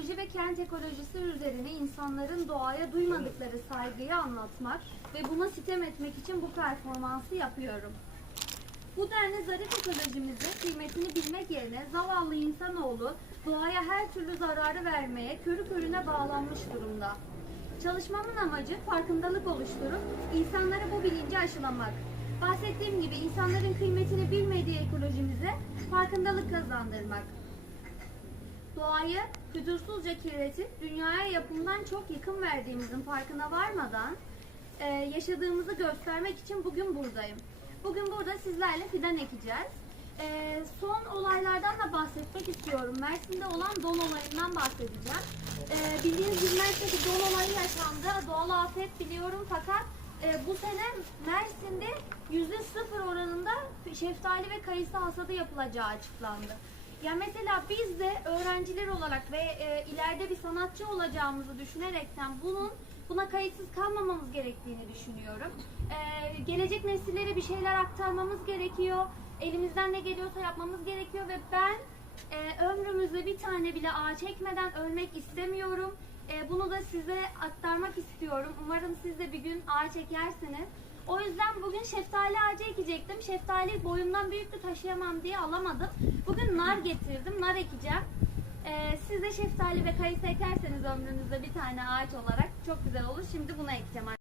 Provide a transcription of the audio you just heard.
ekoloji ve kent ekolojisi üzerine insanların doğaya duymadıkları saygıyı anlatmak ve buna sitem etmek için bu performansı yapıyorum. Bu denli zarif ekolojimizin kıymetini bilmek yerine zavallı insanoğlu doğaya her türlü zararı vermeye körü körüne bağlanmış durumda. Çalışmamın amacı farkındalık oluşturup insanlara bu bilinci aşılamak. Bahsettiğim gibi insanların kıymetini bilmediği ekolojimize farkındalık kazandırmak. Doğayı fütursuzca kirletip dünyaya yapımdan çok yıkım verdiğimizin farkına varmadan e, yaşadığımızı göstermek için bugün buradayım. Bugün burada sizlerle fidan ekeceğiz. E, son olaylardan da bahsetmek istiyorum. Mersin'de olan don olayından bahsedeceğim. E, bildiğiniz gibi Mersin'de don olayı yaşandı. Doğal afet biliyorum fakat e, bu sene Mersin'de yüzde sıfır oranında şeftali ve kayısı hasadı yapılacağı açıklandı. Ya mesela biz de öğrenciler olarak ve e, ileride bir sanatçı olacağımızı düşünerekten bunun buna kayıtsız kalmamamız gerektiğini düşünüyorum. E, gelecek nesillere bir şeyler aktarmamız gerekiyor. Elimizden ne geliyorsa yapmamız gerekiyor ve ben e, ömrümüzde bir tane bile ağaç ekmeden ölmek istemiyorum. E, bunu da size aktarmak istiyorum. Umarım siz de bir gün ağaç ekersiniz. O yüzden bugün şeftali ağacı ekecektim. Şeftali boyumdan büyüktü taşıyamam diye alamadım. Bugün nar getirdim. Nar ekeceğim. Ee, siz de şeftali ve kayısı ekerseniz ömrünüzde bir tane ağaç olarak çok güzel olur. Şimdi bunu ekeceğim.